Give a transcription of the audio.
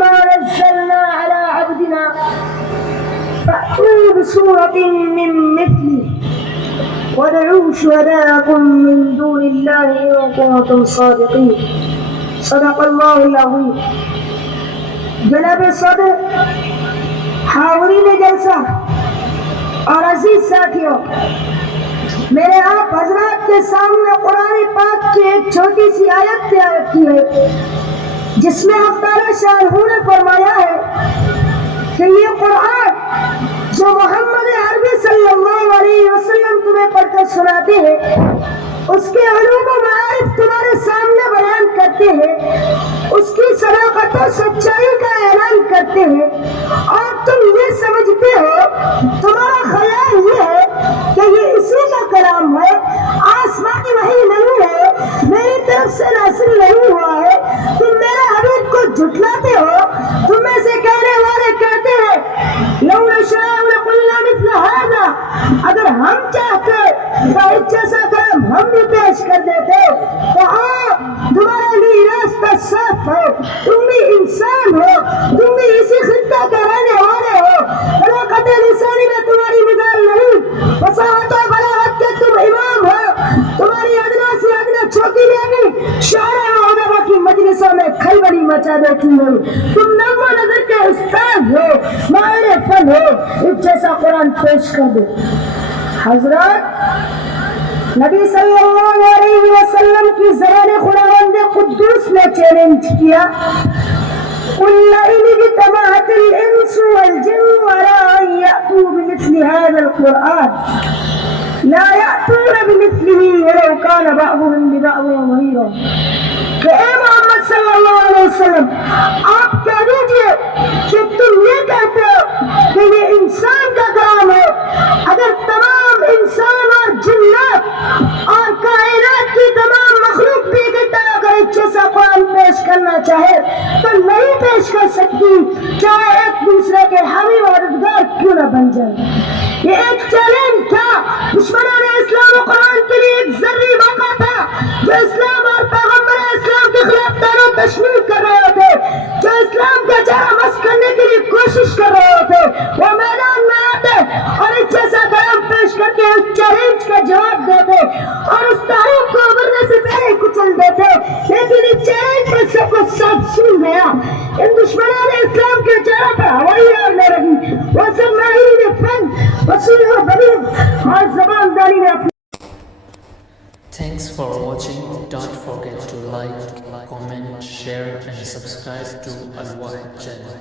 ما نزلنا على عبدنا فأتوا بسورة من مثله وادعوا شهداءكم من دون الله إن كنتم صادقين صدق اللہ العظیم. جناب صدر، حاضرین جلسہ اور عزیز ساتھیوں، میرے آپ حضرات کے سامنے قرآن پاک کی ایک چھوٹی سی آیت تلاوت کی ہے، جس میں اللہ تعالیٰ شاہ نے فرمایا ہے کہ یہ قرآن جو محمد عربی صلی اللہ علیہ وسلم تمہیں پڑھ کر سناتے ہیں، اس کے علوم و معارف تمہارے سامنے بیان کرتے ہیں، اس کی صداقت و سچائی کا اعلان کرتے ہیں، اور تم یہ سمجھتے ہو، تمہارا خیال یہ ہے کہ یہ اسی کا کلام ہے، آسمانی وحی نہیں ہے، میری طرف سے نازل نہیں ہوا ہے. تم میرے حبیب کو جھٹلاتے ہو. تم میں سے کہنے والے کہتے ہیں لو نشاء لقلنا مثل هذا، اگر ہم چاہتے تو اس جیسا کلام ہم بھی پیش کر دیتے. تو تمہارے لیے راستہ صاف ہو، تم بھی انسان ہو، تم بھی اسی خطہ کے رہنے والے ہو. بلاغت لسانی میں تمہاری مثال نہیں، فصاحت و بلاغت کے تم امام ہو. تمہاری ادنا سے ادنا چھوٹی بھی شاعر و ادبا کی مجلسوں میں کھلبلی مچا دیتی ہو. تم نظم و نظر کے استاد ہو، ماہر فن ہو. اس جیسا قرآن پیش کر دو. حضرات، نبی صلی اللہ علیہ وسلم کی زبان خداوند قدوس نے چیلنج کیا، قل لئن اجتمعت الانس والجن على ان يأتوا بمثل هذا القرآن لا يأتون بمثله ولو كان بعضهم لبعض ظهيرا. کہ اے محمد صلی اللہ علیہ وسلم، آپ کہہ دیجئے کہ تم یہ کہتے ہو کہ یہ انسان کا کلام ہے. اگر تمام انسان اور جنات اور کائنات کی تمام مخلوق بھی اکٹھا ہو کر ایک جیسا قرآن پیش کرنا چاہے تو نہیں پیش کر سکتی، چاہے ایک دوسرے کے حامی و مددگار کیوں نہ بن جائے. یہ ایک چیلنج تھا. دشمنان اسلام و قرآن کے لیے ایک ذری موقع تھا، جو اسلام اور پیغمبر اسلام کے خلاف تارو تشمیل کر رہے ہوتے، جو اسلام کا چہرہ مست کرنے کے لیے کوشش کر رہے ہوتے، وہ میدان میں آتے اور ایک جیسا کلام پیش کر کے اس چیلنج کا جواب دیتے اور اس تاریخ کو ابھرنے سے پہلے کچل دیتے. لیکن اس چیلنج میں سب کچھ سب سن گیا. ان دشمنان اسلام کے چہرہ پر ہوائی آگ نہ لگی. وہ سب ماہرین فن، وسیع و بلیغ اور زبان داری میں اپنی. Thanks for watching. Don't forget to like, comment, share and subscribe to Al Wahid channel.